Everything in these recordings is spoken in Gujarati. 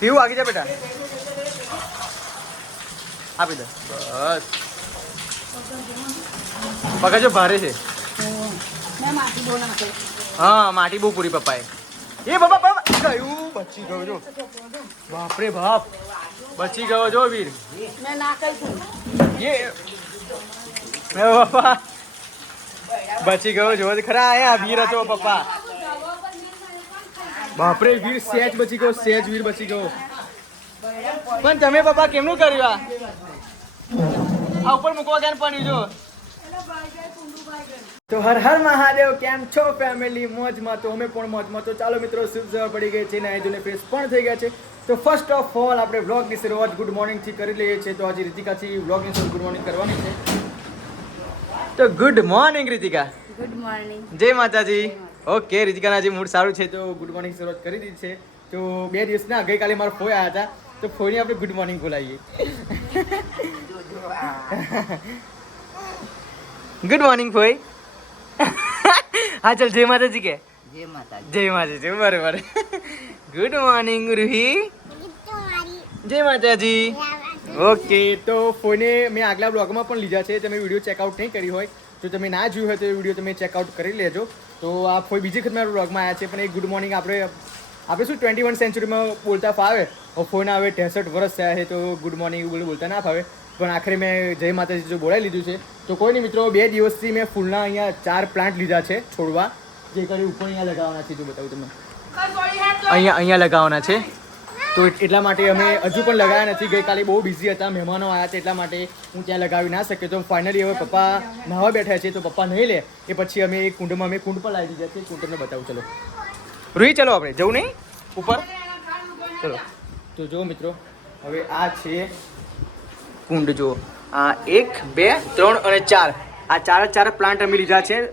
પીવું આગી જા બેટા આપી દે બસ પકડજો ભારે છે મેં માટી બહુ નાખે હા માટી બહુ પૂરી પપ્પાએ એ બાપા બાપા ગયું બચી ગયો જો બાપરે બાપ બચી ગયો જો વીર મેં ના કહ્યું એ એ બાપા બચી ગયો જો તો ખરા આયા વીર હતો પપ્પા બાપરે વીર સેજ બચી ગયો સેજ વીર બચી ગયો. પણ તમે પપ્પા કેમનું કર્યું આ? આ ઉપર મૂકવા કેમ પડ્યું જો. તો હર હર મહાદેવ કેમ છો ફેમિલી મોજમાં તો અમે પણ મોજમાં. તો ચાલો મિત્રો શુભ જવા પડી ગઈ છે ને જોને ફેસ પણ થઈ ગયા છે. તો ફર્સ્ટ ઓફ ઓલ આપણે વ્લોગની શરૂઆત ગુડ મોર્નિંગથી કરી લઈએ છીએ. તો આજે રીતિકાથી વ્લોગની શરૂ ગુડ મોર્નિંગ કરવાની છે. તો good morning Ritika. Good morning જય માતાજી. ઓકે રિજિકાના જે મૂડ સારું છે તો ગુડ મોર્નિંગ શરૂઆત કરી દીધી છે. તો બે દિવસના ગઈકાલે મારા ફોઈ આવ્યા હતા. તો ફોઈને આપણે ગુડ મોર્નિંગ બોલાવીએ. ગુડ મોર્નિંગ ફોઈ. હા ચાલ જય માતાજી કે. જય માતાજી. જય માતાજી બરોબર. Good morning Ruhi. જય માતાજી. ઓકે. તો ફોને મેં આગલા બ્લોગમાં પણ લીધા છે. તમે વીડિયો ચેકઆઉટ નહીં કરી હોય તો તમે ના જોયું હોય તો એ વીડિયો તમે ચેકઆઉટ કરી લેજો. તો આ ફોઈ બીજી વખત મારા બ્લોગમાં આવ્યા છે પણ એ ગુડ મોર્નિંગ આપણે આપણે શું ટ્વેન્ટી વન સેન્ચુરીમાં બોલતા ફાવે? ફોન આવે ત્રેસઠ વર્ષ થયા છે તો ગુડ મોર્નિંગ એવું બધું બોલતા ના ફાવે. પણ આખરે મેં જય માતાજી જો બોલાવી લીધું છે. તો કોઈ નહીં મિત્રો બે દિવસથી મેં ફૂલના અહીંયા ચાર પ્લાન્ટ લીધા છે છોડવા. જે કરી ઉપર અહીંયા લગાવવાના છે જો બતાવું તમને. અહીંયા અહીંયા લગાવવાના છે. તો એટલા માટે અમે હજુ પણ લગાવ્યા નથી. ગઈકાલે બહુ બિઝી હતા મહેમાનો આવ્યા હતા એટલા માટે હું ત્યાં લગાવી ના શક્યો. તો ફાઇનલી હવે પપ્પા નાહવા બેઠા છે તો પપ્પા નહીં લે એ પછી અમે એક કુંડમાં અમે કુંડ પણ લાવી દીધા છે. કુંડ તમને બતાવું ચલો. રૂહી ચલો આપણે જવું નહીં? ઉપર? ચલો. તો જો મિત્રો હવે આ છે કુંડ જો આ એક બે ત્રણ અને ચાર. આ ચાર ચાર પ્લાન્ટ અમે લીધા છે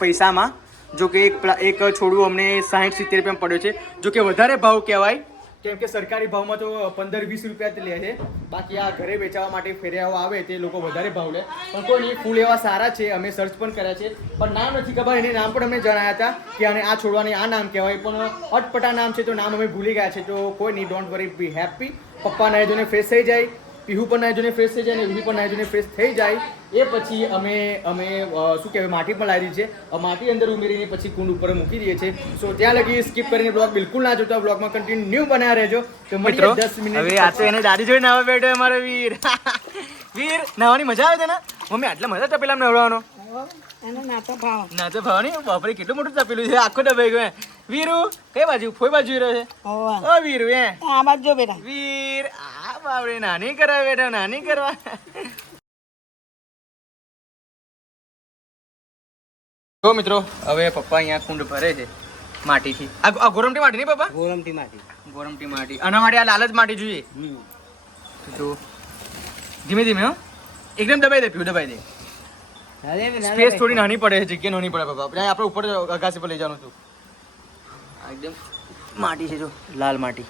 પૈસામાં. જો કે એક એક છોડવું અમને સાહીઠ સિત્તેર રૂપિયામાં પડ્યો છે. જો કે વધારે ભાવ કહેવાય કેમ કે સરકારી ભાવમાં તો પંદર વીસ રૂપિયા લે છે. બાકી આ ઘરે વેચાવા માટે ફેરિયાઓ આવે તે લોકો વધારે ભાવ લે. પણ કોઈ નહીં, ફૂલ એવા સારા છે, અમે સર્ચ પણ કર્યા છે. પણ નામ નથી ખબર, એને નામ પણ અમે જણાયા હતા કે આને આ છોડવાને આ નામ કહેવાય. પણ અટપટા નામ છે તો નામ અમે ભૂલી ગયા છે, તો કોઈ નહીં ડોન્ટ વરી બી હેપી પપ્પાના એ જોને ફ્રેશ થઈ જાય. પીહુ પણ નાય જોને ફ્રેશ થઈ જાય ને વિહુ પણ જોને ફ્રેશ થઈ જાય એ પછી અમે અમે શું કહેવાય માટી પણ લાવી છે. માટી અંદર ઉમેરીને પછી કુંડ ઉપર મૂકી દઈએ છીએ. સો ત્યાં લગી સ્કીપ કરીને બ્લોગ બિલકુલ ના જોતા. બ્લોગમાં કન્ટિન્યુ બનાવ્યા રહેજો. તો મિત્રો દસ મિનિટ હવે આ તો એને દાદી જોઈને નવા બેઠો અમારો વીર. વીર નાવાની મજા આવે છે ને? મમ્મી આટલા મજા તપેલા નવડાવવાનો એને નાતો ભાવ. નહીં બાપરે કેટલું મોટું તપેલું છે આખો ડબાઈ ગયો વીરુ કઈ બાજુ? ફોઈ બાજુ રહ્યો છે. ઓ વીરુ એ. આ બાજુ જો બેટા. વીર આ બાપરે નાની કરવા બેટા નાની કરવા. જો મિત્રો હવે પપ્પા અહીંયા કુંડ ભરે છે માટીથી. આ આ ગોરમટી માટી નહીં પપ્પા? ગોરમટી માટી. ગોરમટી માટી. આના માટે આ લાલચ માટી જોઈએ. જો ધીમે ધીમે હો. એકદમ દબાઈ દે પીવું દબાઈ દે. સ્પેસ થોડી નાની પડે છે જગ્યા નાની પડે બાપા. આપણે આપણે ઉપર અગાસી પર લઈ જવાનું છું એકદમ માટી છે જો. લાલ માટી.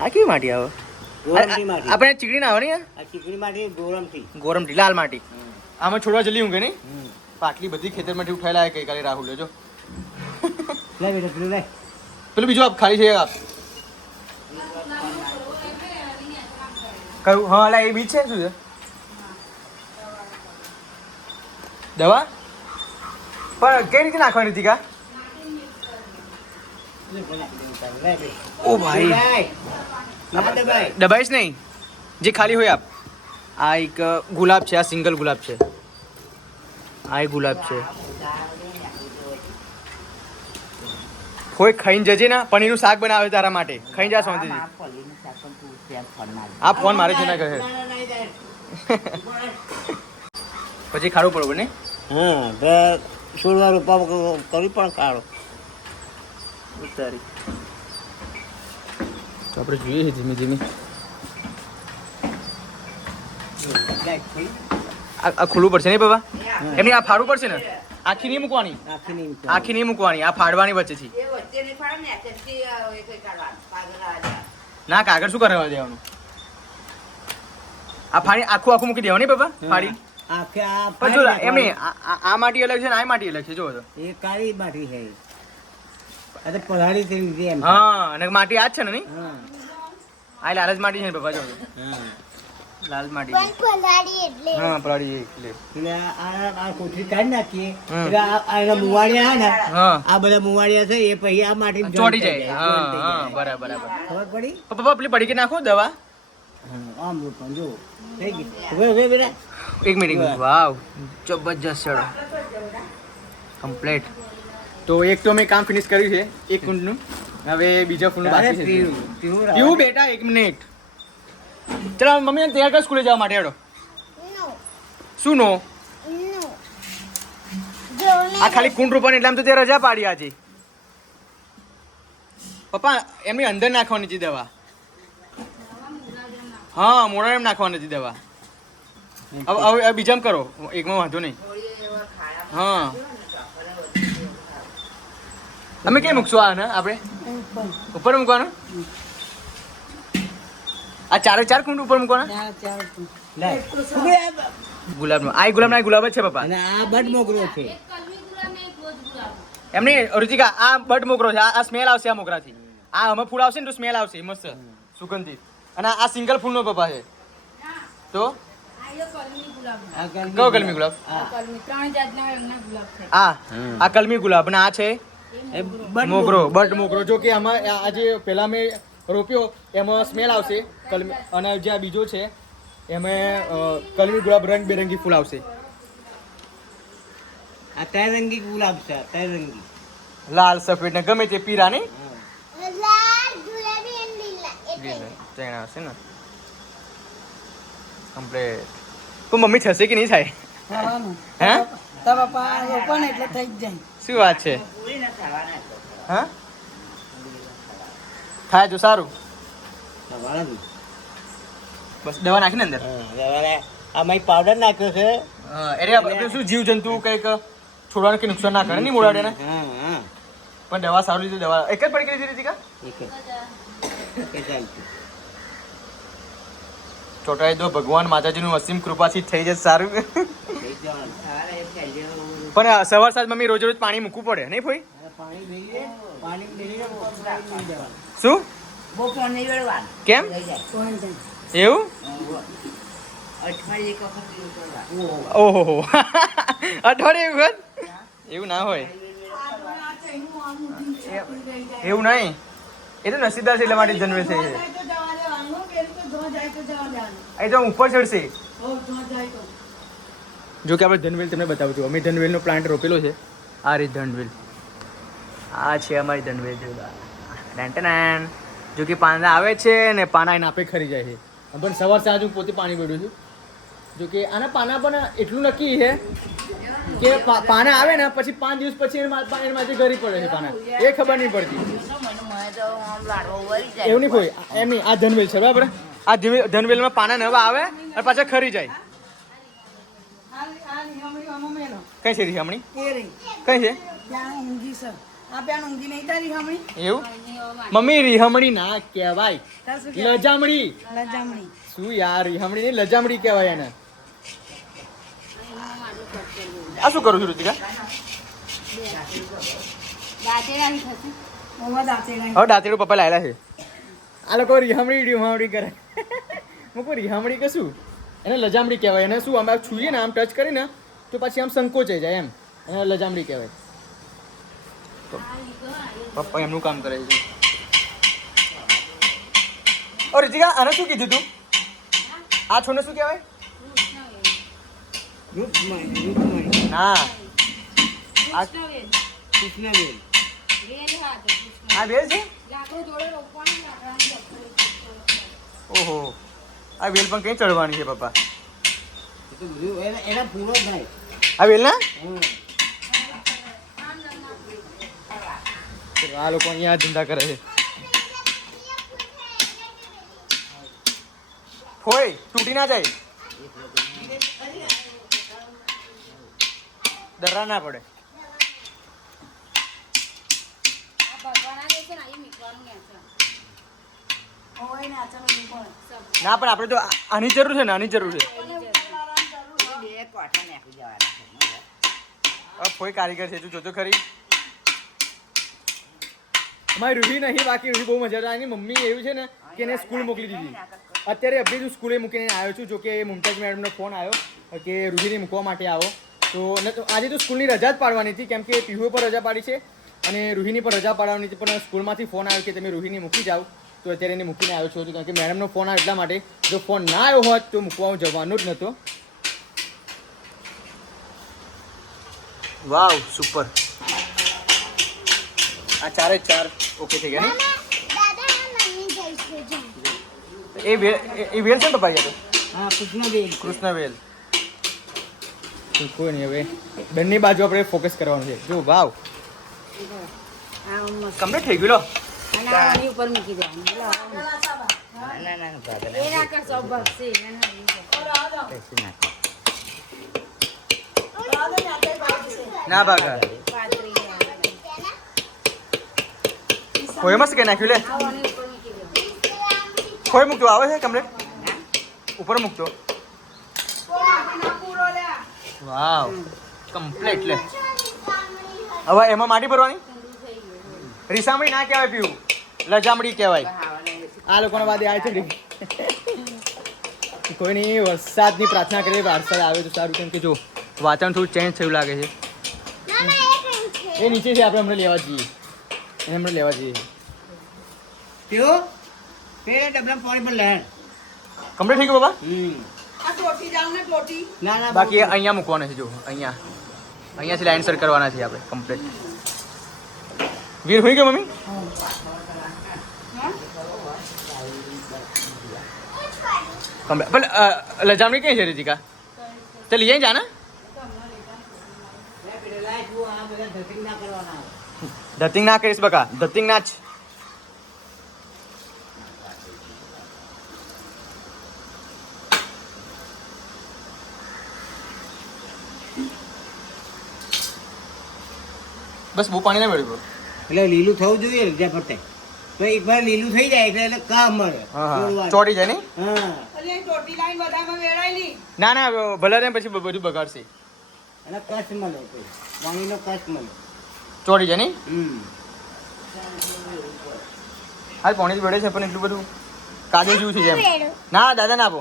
આ કેવી માટી આવે? આપણે ચીકડી ના આવે ને ચીકડી માટી ગોરમટી. ગોરમટી લાલ માટી. આમાં છોડવા જલ્દી ઊંઘે નહીં? પાટલી બધી ખેતરમાંથી ઉઠાયેલા આવે ગઈકાલે રાહુલ જો લે બેટા પેલું લે. પેલું બીજું આપ ખાલી છે આપ. કયું? હા અલા એ બીજ છે શું છે? દવા પણ કઈ રીતે નાખવાની હતી કા ઓ ભાઈ દબાઈશ નહીં જે ખાલી હોય આપ આ એક ગુલાબ છે આ સિંગલ ગુલાબ છે આ એક ગુલાબ છે કોઈ ખાઈને જજે ને પનીરનું શાક બનાવે તારા માટે ખાઈ જા શાંતિથી આ ફોન મારે છે ના કહે પછી ખાડું પડવું ને હા તો સોળવા રૂપિયા કરી પણ કાઢો. ઉતારી. તો આપણે જોઈએ છે ધીમે ધીમે. આ આ ખુલ્લું પડશે નહીં બાબા? એમની આ ફાડવું પડશે ને? આખી નહીં મૂકવાની? આખી નહીં મૂકવાની. આ ફાડવાની વચ્ચેથી. ના કાગળ શું કરવા દેવાનું? આ ફાડી આખું આખું મૂકી દેવાનું બાબા ફાડી? આખે આ પણ જો એમ નહીં આ- માટી અલગ છે ને આ માટી અલગ છે જો તો. એ કાળી માટી છે. આ તો પલાળી થઈ ગઈ એમ. હા અને માટી આ જ છે ને નહીં? હા. આ લાલજ માટી છે ને પપ્પા જો હા. લાલ માટી પલાળી એટલે. હા પલાળી એટલે. એટલે આ આ- આ કોઠી કાઢી નાખીએ. એટલે આ આ એના મુવાડિયા ને આ બધા મુવાડિયા છે એ પછી આ માટી ચોટી જાય. હા હા બરાબર બરાબર. ખબર પડી? પપ્પા પેલી પડી કે નાખો દવા. આમ જો થઈ ગઈ હવે હવે બેટા એક મિનિટ વાવ જબરજસ્ત ચડો કમ્પ્લીટ તો એક તો મેં કામ ફિનિશ કર્યું છે એક કુંડનું હવે બીજા કુંડ બાકી છે. પીવું બેટા એક મિનિટ ચલો મમ્મી તૈયાર કર સ્કૂલે જવા માટે હેડો. શું નો? નો. જો ને. આ ખાલી કુંડ રૂપાની એટલે આમ તો તે રજા પાડી આજે. પપ્પા એમની અંદર નાખવાની હતી દવા. હા મોડા એમ નાખવાની હતી દવા. હવે બીજામાં કરો. એકમાં વાંધો નહીં. હા. અમે કેમ મૂકશું આને આપણે? ઉપર મૂકવાનું? આ ચારે ચાર કુંડ ઉપર મૂકવાના. ઊભી આ- ગુલાબનું ગુલાબ ના ગુલાબ જ છે પપ્પા. આ બટ મોગરો છે. એમની રુચિકા આ બટ મોકરો છે. આ સ્મેલ આવશે આ મોકરાથી. આ અમે ફૂલ આવશે ને તો સ્મેલ આવશે મસ્ત સુગંધિત. અને આ સિંગલ ફૂલનો પપ્પા છે. તો? કયો કલમી ગુલાબ. હા. આ આ કલમી ગુલાબ. ને આ છે? મોગરો. બટ મોગરો જો કે આમાં આજે પેલા મેં રોપ્યો એમાં સ્મેલ આવશે. કલમી. અને જે આ બીજો છે એમાં કલમી ગુલાબ રંગબેરંગી ફૂલ આવશે. આ તૈરંગી ગુલાબ છે તૈરંગી લાલ સફેદ ને ગમે તે પીરા નહીં. લાલ ગુલાબી અને લીલા. એટલે ચણા ને. કમ્પ્લીટ. તો મમ્મી થશે કે નહીં થાય? હે? શું વાત છે? હા? થાય જો સારું. બસ દવા નાખીને અંદર? હા, હવે આમાં પાવડર નાખ્યો છે. એટલે આપણે શું જીવ જંતુ કંઈક છોડવાનું કે નુકસાન ના કરે નહીં મોડાડે ને? હા પણ દવા સારું લીધું દવા એક જ પડી ગઈ હતી કા એક જ. ચાલતું. દો ભગવાન માતાજીનું અસીમ કૃપાથી થઈ જશે સારું. પણ સવાર સાંજ મમ્મી રોજ રોજ પાણી મૂકવું પડે નહીં ભાઈ. શું? કેમ? એવું? ઓહો. ઓહો. અઠવાડિયે વખત? એવું ના હોય. એવું નહીં? એ તો નસીબદાર છે એટલા માટે જન્મે છે એ તો ઉપર ચડશે. જો કે આપણે ધનવેલ તમને બતાવું છું. અમે ધનવેલનો પ્લાન્ટ રોપેલો છે. આ રીત ધનવેલ. આ છે અમારી ધનવેલ ટેન. જો કે પાંદા આવે છે ને પાના એને આપે ખરી જાય છે. પણ સવાર સાંજ હું પોતે પાણી પડ્યું છું. જો કે આના પાના પણ એટલું નક્કી છે કે પાના આવે ને પછી પાંચ દિવસ પછી એના માથે ગરી પડે છે પાના. એ ખબર નહીં પડતી. એવું નહીં કોઈ. એમ નહીં. આ ધનવેલ છે બરાબર? આ ધનવે- ધનવેલમાં પાના નવા આવે અને પાછા ખરી જાય. કઈ છે રીહામણી કઈ છે? એવું? મમ્મી રીહમણી ના કહેવાય. લજામણી. શું યાર રીહમણી નહીં લજામણી કહેવાય એને. આ શું કરું છું ઋતિકા હવે દાંતેડું પપ્પા લાયેલા છે. આ લોકો રીહમણી રિહામણી કરે. મૂકો રિહામણી કે શું? એને લજામણી કહેવાય. એને શું આમ છૂઈએ ને આમ ટચ કરીને તો પછી આમ સંકોચાઈ જાય એમ. એને લજામણી કહેવાય. તો પપ્પા એમનું કામ કરે છે. ઓ રિતિકા આને શું કીધું તું? આ છોને શું કહેવાય? હા. કૃષ્ણવેલ. આ વેલ છે? ઓહો. આ વેલ પણ કઈ ચડવાની છે પપ્પા? એ તો બધું એના- એના પૂરો થાય આ વેલ ના? આ લોકો અહીંયા ધંધા કરે છે. હોય તૂટી ના જાય. દર્રા ના પડે. ના, પણ આપણે તો આની જરૂર છે ને, આની જરૂર છે. ફોય કારીગર છે, તું જોતો ખરી? મારી રૂહી નહીં, બાકી રૂહી બહુ મજા આવે. મમ્મી એવું છે ને કે એને સ્કૂલ મોકલી દીધી. અત્યારે અભી હું સ્કૂલે મૂકીને આવ્યો છું જો કે મુમતાજ મેડમનો ફોન આવ્યો કે રૂહીને મૂકવા માટે આવો. તો આજે તો સ્કૂલની રજા જ પાડવાની હતી, કેમ કે પીહુ પર રજા પાડી છે. અને રૂહીની પર રજા પાડવાની હતી પણ સ્કૂલમાંથી ફોન આવ્યો કે તમે રૂહીને મૂકી જાઓ. તો અત્યારે એને મૂકીને આવ્યો છું કારણ કે મેડમનો ફોન આવ્યો એટલા માટે. જો ફોન ના આવ્યો હોત તો મૂકવા હું જવાનો જ નહોતો વાવ સુપર આ ચારે ચાર ઓકે થઈ ગયા એ વેલ એ- એ વેલ છે ને પપ્પા ગયા તો? હા કૃષ્ણવેલ. કૃષ્ણવેલ. કોઈ નહીં હવે બંને બાજુ આપણે ફોકસ કરવાનું છે. જો વાવ. કમ્પ્લીટ થઈ ગયું લો. આની ઉપર મૂકી દેવાનું. ના ભાગા આવે. મસ્ત કઈ નાખ્યું લે. કોઈ મૂકતો આવે છે કમ્પ્લીટ ઉપર મૂકતો વાવ કમ્પ્લીટ લે. હવે એમાં માટી ભરવાની? રીસામણી ના કહેવાય પીવું. લજામડી કહેવાય. આ લોકોના વાદે આવે છે કોઈની કોઈ નહીં વરસાદની પ્રાર્થના કરીએ વરસાદ આવે તો સારું. કેમ કે જો વાતાવરણ થોડું ચેન્જ થયું લાગે છે. એ નીચે છે આપણે હમણાં લેવા જઈએ. એને હમણાં લેવા જઈએ. તેઓ પેલા ડબલા પાણી પર લેણ કમ્પ્લીટ થઈ ગયું બાબા? હમ. ના ના બાકી અહીંયા મૂકવાના છે જો અહીંયા. અહીંયાથી લાઈન સર કરવાના છે આપણે કમ્પ્લીટ વીર હોઈ ગયો મમ્મી કમ્પ્લીટ પણ અ, લજામણી કઈ છે રીતિકા તો લઈ આવીને જાના ધતિંગ ના કરીશ બકા બસ બહુ પાણી ના મેળવ્યું એટલે લીલું થવું જોઈએ રજા ફરતે. તો એક વાર લીલું થઈ જાય એટલે એટલે કામ મળે. હા હા. છોડવાનું. ચોટી જાય નહીં? હા. ના ના ભલે ને પછી બધું બગાડશે. અને કચ્છ મળે પાણીનો કચ્છ મળે. ચોટી જાય નહીં? હમ. હાલ પાણી જ બળે છે પણ એટલું બધું કાજુ જેવું છે જેમ ના દાદા ના આપો.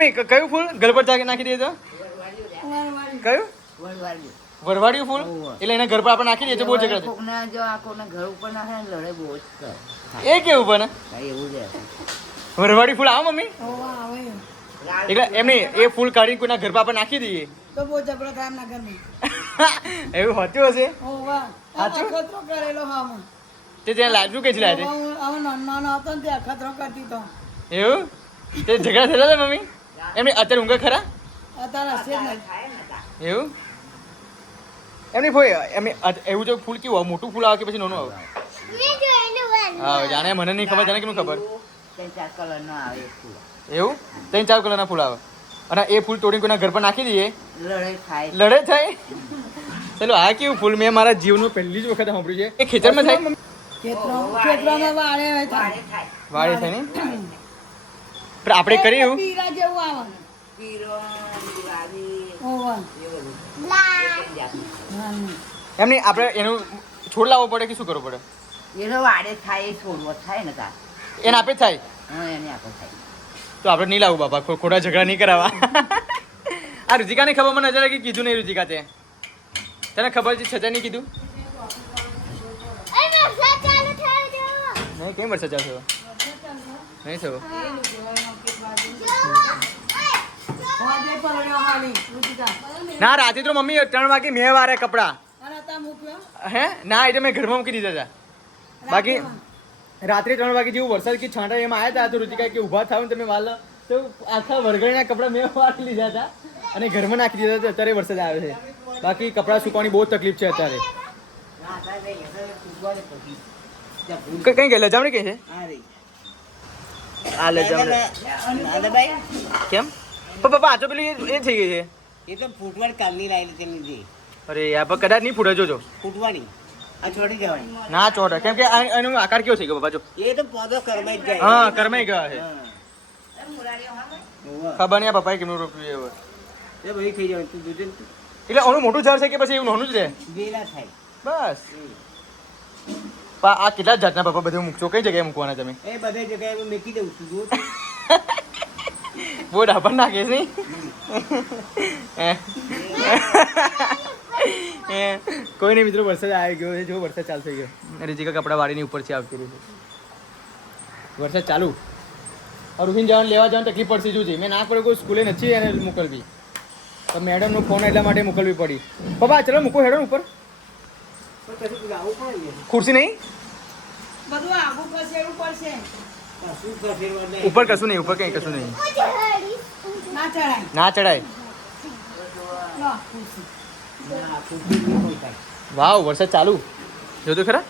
કયું ફૂલ? ગલબડ જાગે નાખી દેજો કયું? વરવાડ્યું ફૂલ? એટલે એના ઘર પર આપણે નાખી દઈએ બહુ ઝઘડા કોકના જો આ કોકના ઘર ઉપર નાખે ને લડે બહુ જ થાય એ કેવું પણ? એવું છે. વરવાડી ફૂલ આવો મમ્મી. એટલે એમ એ ફૂલ કાઢીને કોઈના ઘર પર આપણે નાખી દઈએ. તો બહુ જબરો થાય એમના ઘરમાં એવું હોતું હશે? સાચું? અખતરો કરેલો હા તે ત્યાં લાજુ કે છે લાજે હું નાનો નાનો હતો ને તે અખતરો કરતી તો. એવું? તે ઝઘડા થયેલા મમ્મી? એમની અત્યારે ઊંઘે ખરા? એવું? એમની ફોઈ એમની એવું જો ફૂલ કેવું આવે મોટું ફૂલ આવે કે પછી નાનું આવે? હા જાણે મને નહીં ખબર જાણે કેમ ખબર? ત્રણ ચાર કલરનો આવે એક ફૂલ. એવું? ત્રણ ચાર કલરના ફૂલ આવે. અને એ ફૂલ તોડીને કોઈના ઘર પર નાખી દઈએ? લડે થાય. લડે ચલો આ કેવું ફૂલ? મેં મારા જીવનમાં પહેલી જ વખત સાંભળ્યું છે. એ ખેતરમાં થાય? વાળે થાય. વાડે થાય ને? આપણે કર્યું પીરા જેવું પીરો. એમ નહીં આપણે એનું છોડ લાવવો પડે કે શું કરવું પડે? એનો વાડે થાય એ છોડવો થાય ને તાર. એને આપે જ થાય? એને આપે થાય. તો આપણે નહીં લાવવું બાપા. ખોટા ઝઘડા નહીં કરાવવા. આ રુચિકાને ખબર મને નજર કે કીધું નહીં રુચિકા તે. તને ખબર છે છતાં નહીં કીધું? નહીં કેમ વરસાદ ચાલશે? નહીં થયો. ના રાતે તો મમ્મી ત્રણ વાગે મેં વારે કપડા. હે? ના એટલે મેં ઘરમાં મૂકી દીધા હતા બાકી રાત્રે ત્રણ વાગે જેવું વરસાદ કે છાંટા એમાં આવ્યા હતા તો રુચિકા કે ઊભા થાવ તમે વાલ. તો આખા વરઘડીના કપડા મેં વાળી લીધા હતા અને ઘરમાં નાખી દીધા હતા અત્યારે વરસાદ આવે છે. બાકી કપડાં સુકવાની બહુ તકલીફ છે અત્યારે. કંઈ કઈ લજામણી કઈ છે? આ રહી. આ લજામણી કેમ? પણ પપ્પા આ તો પેલી એ- થઈ ગઈ છે. એ તો ફૂટવાડ કાલની લાવી તે લીધી અરે યાર પણ કદાચ નહીં ફૂટે જોજો. ફૂટવાની. આ છોડી જવાની. ના ચોટ. કેમ કે આ- એનો આકાર કેવો થઈ ગયો પપ્પા જો. એ તો પોદો કરમાઈ જાય. હા કરમાઈ ગયા છે. હા. ખબર નહીં પપ્પાએ કેમનું રોપ્યું છે એ ભાઈ થઈ જાય તું જોજે એટલે આનું મોટું ઝાડ છે કે પછી એવું નાનું જ રહે? વેલા થાય. બસ. આ કેટલા જાતના પાપા બધું મૂકશો? કઈ જગ્યાએ મૂકવાના તમે? એ બધે જગ્યાએ હું મૂકી દઉં છું જો બહુ ડાબર નાખે છે? કોઈ નહીં મિત્રો વરસાદ આવી ગયો છે. જો વરસાદ ચાલુ થઈ ગયો. રીતિકા કપડા વાળીની ઉપર છે આવતી રહી છે. વરસાદ ચાલુ? રૂહીન જવાનું લેવા જવાનું તકલીફ પડશે જોજે. મેં ના પડે કોઈ સ્કૂલે નથી એને મોકલવી. તો મેડમનો ફોન એટલા માટે મોકલવી પડી. પપ્પા ચલો મૂકો હેડો ઉપર પણ પછી આવું પણ નહીં. ખુરશી નહીં બધું આગું ખસેડવું પડશે કશું ખસેડવા નહીં. ઉપર કશું નહીં ઉપર કંઈ કશું નહીં ના ચડાય ના ચડાય લો, ખુરશી. ના, ખુરશી નહીં કોઈ થાય. વાવ વરસાદ ચાલુ જો તો ખરા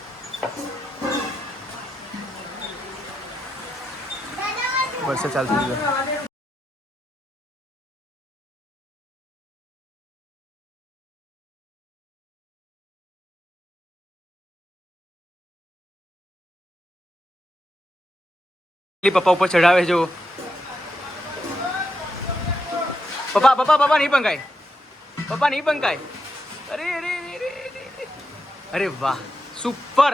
વરસાદ ચાલુ પપ્પા ઉપર ચઢાવે જો પપ્પા પપ્પા પપ્પા નહીં પંકાય. પપ્પા નહીં પંકાય. અરે અરે અરે વાહ સુપર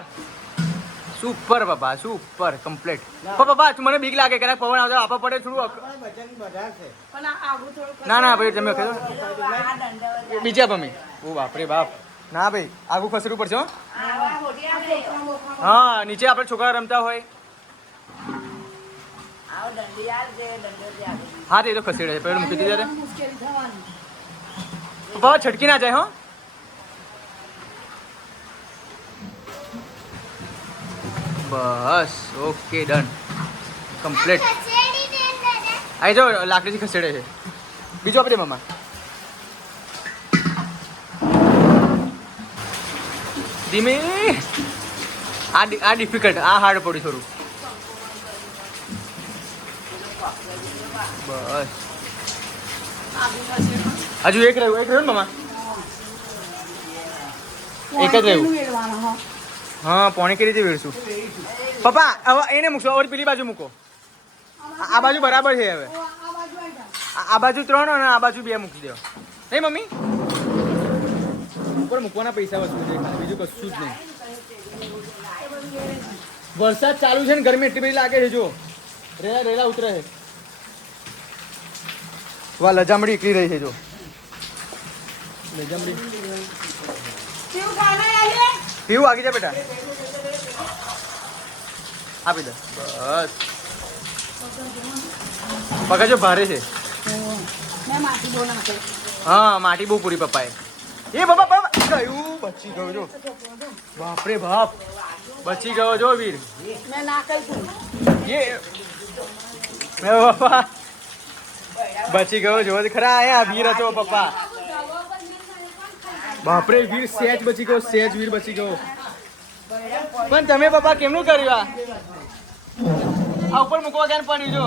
સુપર પપ્પા સુપર કમ્પ્લીટ પપ્પા તું મને બીક લાગે કદાચ પવન આવતા આપવા પડે થોડું ના ના ભાઈ તમે બીજા મમ્મી ઓ બાપરે બાપ. ના ભાઈ આગું ખસરું પડશે હા નીચે આપણે છોકરા રમતા હોય આવો દંડી આવજે દંડો આવે હા તે તો ખસેડે છે. પેલું મૂકી દીધા થવાની. છટકી ના જાય હો. બસ ઓકે ડન. કમ્પ્લીટ. આવી જો લાકડીથી ખસેડે છે. બીજું આપણે મમ્મા ધીમે. આ આ ડિફિકલ્ટ આ હાર્ડ પડ્યું થોડું. બસ. હજુ એક રહ્યું એક રહ્યું ને મમ્મા એક જ રહ્યું. હો. પોણી કઈ રીતે વેડશું? પપ્પા હવે એને મૂકશો હવે પેલી બાજુ મૂકો. આ બાજુ બરાબર છે હવે. આ બાજુ ત્રણ અને આ બાજુ બે મૂકી દો. નહીં મમ્મી? ઉપર મૂકવાના પૈસા વધુ છે બીજું કશું જ નહીં. વરસાદ ચાલુ છે ને ગરમી એટલી બધી લાગે છે જો. રેલા રેલા ઉતરે છે. વાહ લજામડી એકલી રહી છે જો લજામડી કેવું ગાના આવીએ? પીવું આગી જા બેટા આપી દે બસ પગજો ભારે છે મેં માટી બહુ નાખે. હા માટી બહુ પૂરી પપ્પાએ એ બાપા બાપા ગયું બચી ગયો જો બાપરે બાપ બચી ગયો જો વીર મેં ના કર્યું તું. એ મે બાપા બચી ગયો જો ખરા આયા વીર હતો પપ્પા. બાપરે વીર સેજ બચી ગયો સેજ વીર બચી ગયો. પણ તમે પપ્પા કેમનું કર્યું આ? આ ઉપર મૂકવા કેમ પડ્યું જો?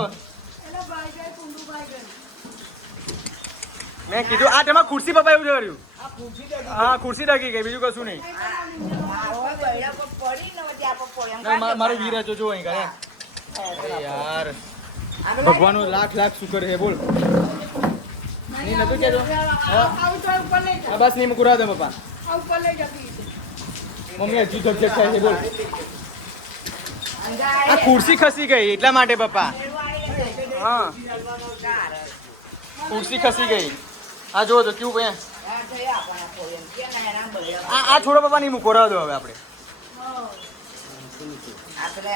મેં કીધું આ તેમાં ખુરશી પપ્પા એવું કર્યું હા ખુરશી ડગી ગઈ બીજું કશું નહીં. મારો વીર હતો જો અહીં કરે યાર. ભગવાનનો લાખ લાખ શુકર હે બોલ. નહીં નતું કેતો હા. આવું તો ઉપર લઈ જા. બસ નહીં મુકુરા દે પપ્પા. આ ઉપર લઈ જા please. મમ્મી હજી ધબધબ થાય છે બોલ. આ ખુરશી ખસી ગઈ એટલા માટે પપ્પા. હા. ખુરશી ખસી ગઈ. આ જો તો કેવું ભાઈ. આ આ થોડો પપ્પા નહીં મૂકો દો હવે આપણે. આપણે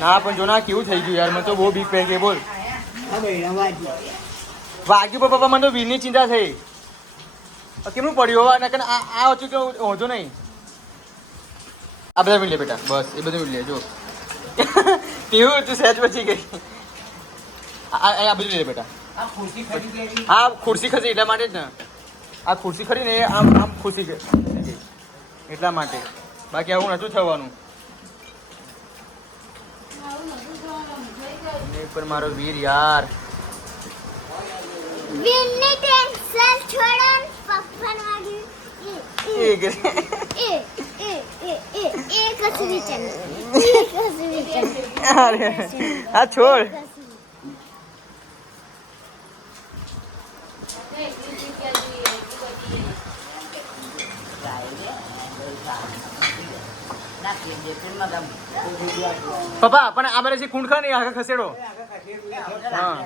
ના, પણ જો ના, કેવું થઈ ગયું યાર? મને તો બહુ બીક પડી ગઈ, બોલ. વાગ્યું પણ પપ્પા, મને તો વીરની ચિંતા થઈ. કેમનું પડ્યું હોવા નકર આ આ કે હોજો નહીં. આ બધા મીડ લે બેટા, બસ, એ બધું મીડ લે, જો. તેવું તું સહેજ બચી ગઈ. આ બધું લે બેટા. હા, ખુરશી ખુરશી ખસી, એટલા માટે જ ને. આ ખુરશી ખરી ને, આમ આમ ગઈ. એટલા માટે. બાકી આવું નતું થવાનું. એ પણ મારો વીર યાર. વિનની ટેન્શન છોડો ને પપ્પાને વાગ્યું એ એ એ એ એ અરે આ છોડ. પપ્પા પણ આ બધા જે કુંડ ખરા આગળ ખસેડો. હા